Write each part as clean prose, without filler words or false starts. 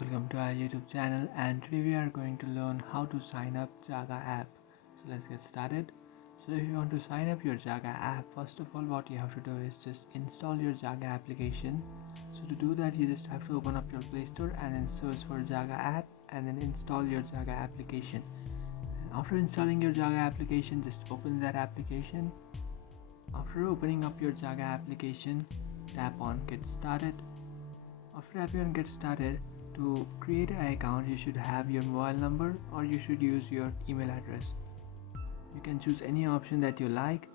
welcome to our YouTube channel, and today we are going to learn how to sign up Jaga app. So let's get started. So if you want to sign up your Jaga app, first of all what you have to do is just install your Jaga application. So to do that you just have to open up your Play Store and then search for Jaga app and then install your Jaga application. And after installing your Jaga application, just open that application. After opening up your Jaga application, tap on Get Started. After tapping on Get Started, to create an account you should have your mobile number or you should use your email address. You can choose any option that you like,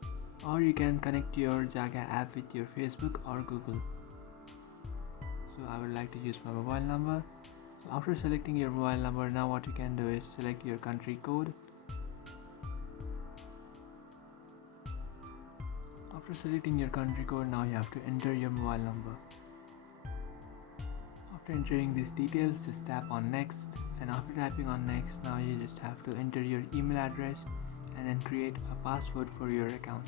or you can connect your Jaga app with your Facebook or Google. So I would like to use my mobile number. So after selecting your mobile number, now what you can do is select your country code. After selecting your country code, now you have to enter your mobile number. After entering these details, just tap on next, and after tapping on next, now you just have to enter your email address and then create a password for your account.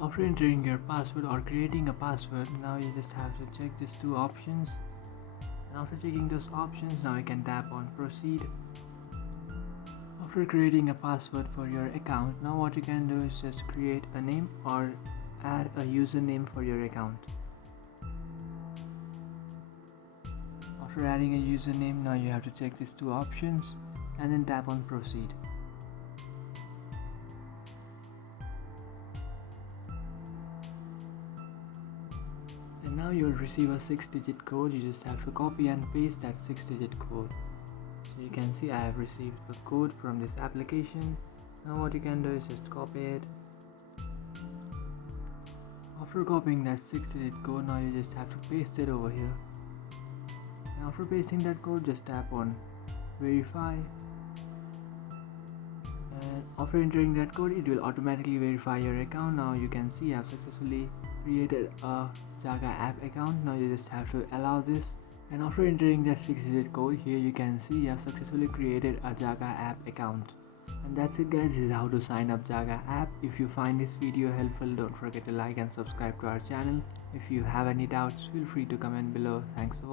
After entering your password or creating a password, now you just have to check these two options, and after checking those options, now you can tap on proceed. After creating a password for your account, now what you can do is just create a name or add a username for your account. After adding a username, now you have to check these two options and then tap on proceed. And now you will receive a 6-digit code. You just have to copy and paste that 6-digit code. So you can see I have received a code from this application. Now what you can do is just copy it. After copying that 6-digit code, now you just have to paste it over here. And after pasting that code, just tap on verify. And after entering that code, it will automatically verify your account. Now you can see I have successfully created a Jaga app account. Now you just have to allow this. And after entering that 6-digit code, here you can see you have successfully created a Jaga app account. And that's it guys, this is how to sign up Jaga app. If you find this video helpful, don't forget to like and subscribe to our channel. If you have any doubts, feel free to comment below. Thanks for watching.